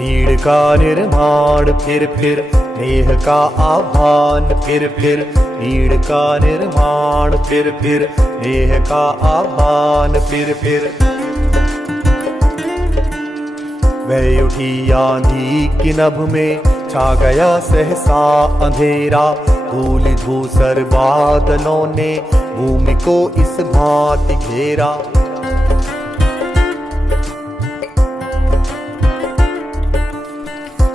नीड़ का निर्माण फिर नेह का आह्वान फिर नीड़ का निर्माण फिर नेह का आह्वान फिर वह उठी आंधी की नभ में छा गया सहसा अंधेरा, धूल धूसर बादलों ने भूमि को इस भांति घेरा।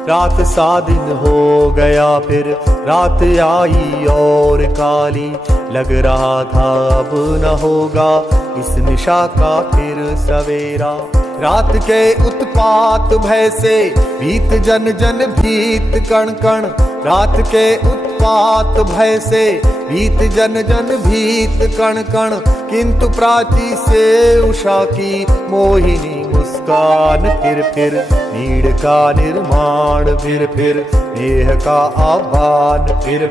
रात सा दिन हो गया फिर रात आई और काली, लग रहा था अब न होगा इस निशा का फिर सवेरा। रात के उत्पात भय से भीत जन जन भीत कण कण, रात के उत्पात भय से भीत जन जन भीत कण कण, किंतु प्राची से उषा की मोहिनी मुस्कान फिर नीड़ का निर्माण फिर नेह का आह्वान फिर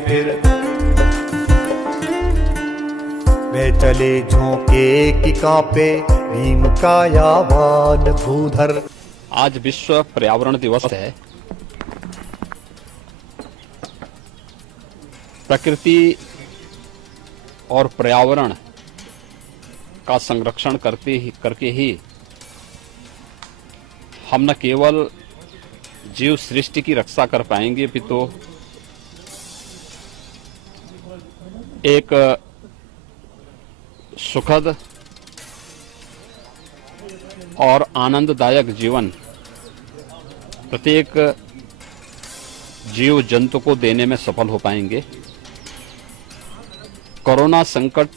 वे चले झोंके की कांपे भीम का यावान भूधर। आज विश्व पर्यावरण दिवस है। प्रकृति और पर्यावरण का संरक्षण करके ही हम न केवल जीव सृष्टि की रक्षा कर पाएंगे, अपितु एक सुखद और आनंददायक जीवन प्रत्येक जीव जंतु को देने में सफल हो पाएंगे। कोरोना संकट,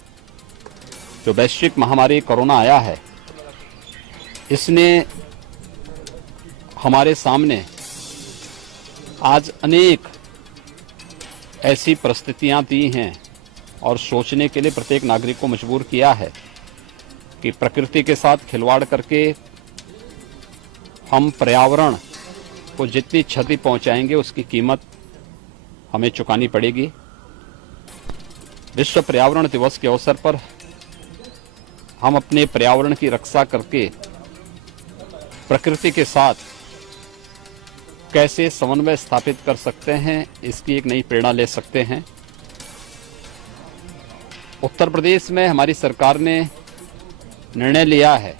जो वैश्विक महामारी कोरोना आया है, इसने हमारे सामने आज अनेक ऐसी परिस्थितियां दी हैं और सोचने के लिए प्रत्येक नागरिक को मजबूर किया है कि प्रकृति के साथ खिलवाड़ करके हम पर्यावरण को जितनी क्षति पहुंचाएंगे उसकी कीमत हमें चुकानी पड़ेगी। विश्व पर्यावरण दिवस के अवसर पर हम अपने पर्यावरण की रक्षा करके प्रकृति के साथ कैसे समन्वय स्थापित कर सकते हैं, इसकी एक नई प्रेरणा ले सकते हैं। उत्तर प्रदेश में हमारी सरकार ने निर्णय लिया है,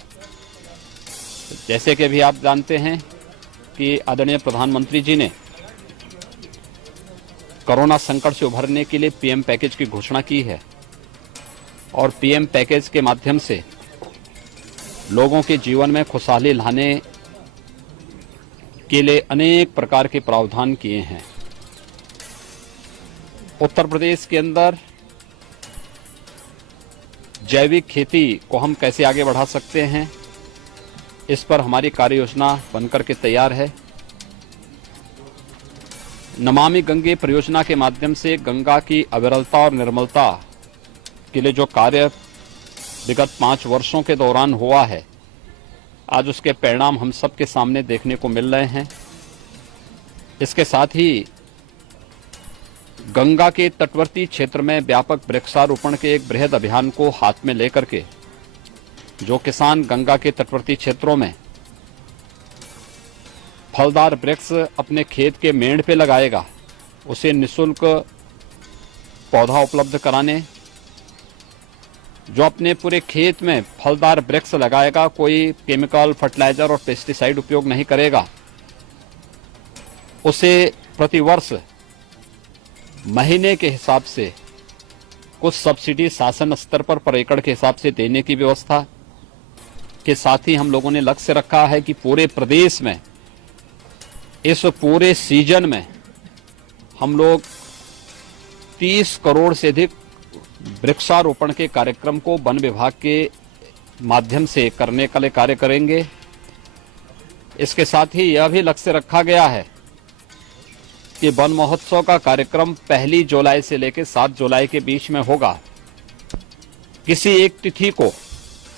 जैसे कि अभी आप जानते हैं कि आदरणीय प्रधानमंत्री जी ने कोरोना संकट से उभरने के लिए पीएम पैकेज की घोषणा की है और पीएम पैकेज के माध्यम से लोगों के जीवन में खुशहाली लाने के लिए अनेक प्रकार के प्रावधान किए हैं। उत्तर प्रदेश के अंदर जैविक खेती को हम कैसे आगे बढ़ा सकते हैं, इस पर हमारी कार्य योजना बनकर के तैयार है। नमामि गंगे परियोजना के माध्यम से गंगा की अविरलता और निर्मलता के लिए जो कार्य विगत 5 वर्षों के दौरान हुआ है, आज उसके परिणाम हम सबके सामने देखने को मिल रहे हैं। इसके साथ ही गंगा के तटवर्ती क्षेत्र में व्यापक वृक्षारोपण के एक बृहद अभियान को हाथ में लेकर के जो किसान गंगा के तटवर्ती क्षेत्रों में फलदार वृक्ष अपने खेत के मेड़ पे लगाएगा, उसे निःशुल्क पौधा उपलब्ध कराने, जो अपने पूरे खेत में फलदार वृक्ष लगाएगा, कोई केमिकल फर्टिलाइजर और पेस्टिसाइड उपयोग नहीं करेगा, उसे प्रतिवर्ष महीने के हिसाब से कुछ सब्सिडी शासन स्तर पर एकड़ के हिसाब से देने की व्यवस्था के साथ ही हम लोगों ने लक्ष्य रखा है कि पूरे प्रदेश में इस पूरे सीजन में हम लोग 30 करोड़ से अधिक वृक्षारोपण के कार्यक्रम को वन विभाग के माध्यम से करने के लिए कार्य करेंगे। इसके साथ ही यह भी लक्ष्य रखा गया है कि वन महोत्सव का कार्यक्रम 1 जुलाई से लेकर 7 जुलाई के बीच में होगा। किसी एक तिथि को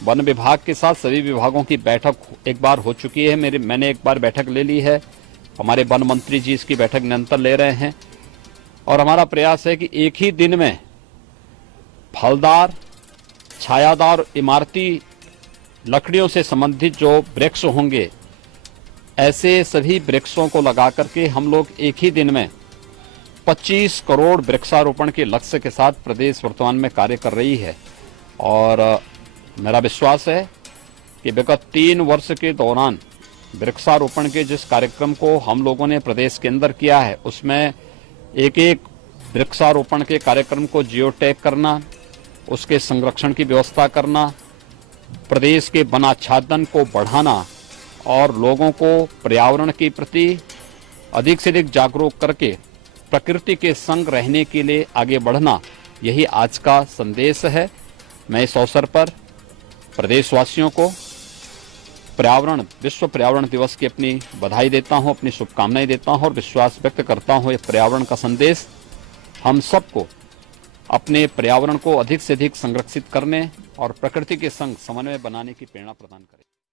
वन विभाग के साथ सभी विभागों की बैठक एक बार हो चुकी है, मैंने एक बार बैठक ले ली है, हमारे वन मंत्री जी इसकी बैठक निरंतर ले रहे हैं और हमारा प्रयास है कि एक ही दिन में फलदार, छायादार, इमारती लकड़ियों से संबंधित जो वृक्ष होंगे, ऐसे सभी वृक्षों को लगा करके हम लोग एक ही दिन में 25 करोड़ वृक्षारोपण के लक्ष्य के साथ प्रदेश वर्तमान में कार्य कर रही है। और मेरा विश्वास है कि विगत 3 वर्ष के दौरान वृक्षारोपण के जिस कार्यक्रम को हम लोगों ने प्रदेश के अंदर किया है, उसमें एक एक वृक्षारोपण के कार्यक्रम को जियो टैग करना, उसके संरक्षण की व्यवस्था करना, प्रदेश के वन आच्छादन को बढ़ाना और लोगों को पर्यावरण के प्रति अधिक से अधिक जागरूक करके प्रकृति के संग रहने के लिए आगे बढ़ना, यही आज का संदेश है। मैं इस अवसर पर प्रदेशवासियों को विश्व पर्यावरण दिवस की अपनी बधाई देता हूं, अपनी शुभकामनाएं देता हूं और विश्वास व्यक्त करता हूं ये पर्यावरण का संदेश हम सबको अपने पर्यावरण को अधिक से अधिक संरक्षित करने और प्रकृति के संग समन्वय बनाने की प्रेरणा प्रदान करे।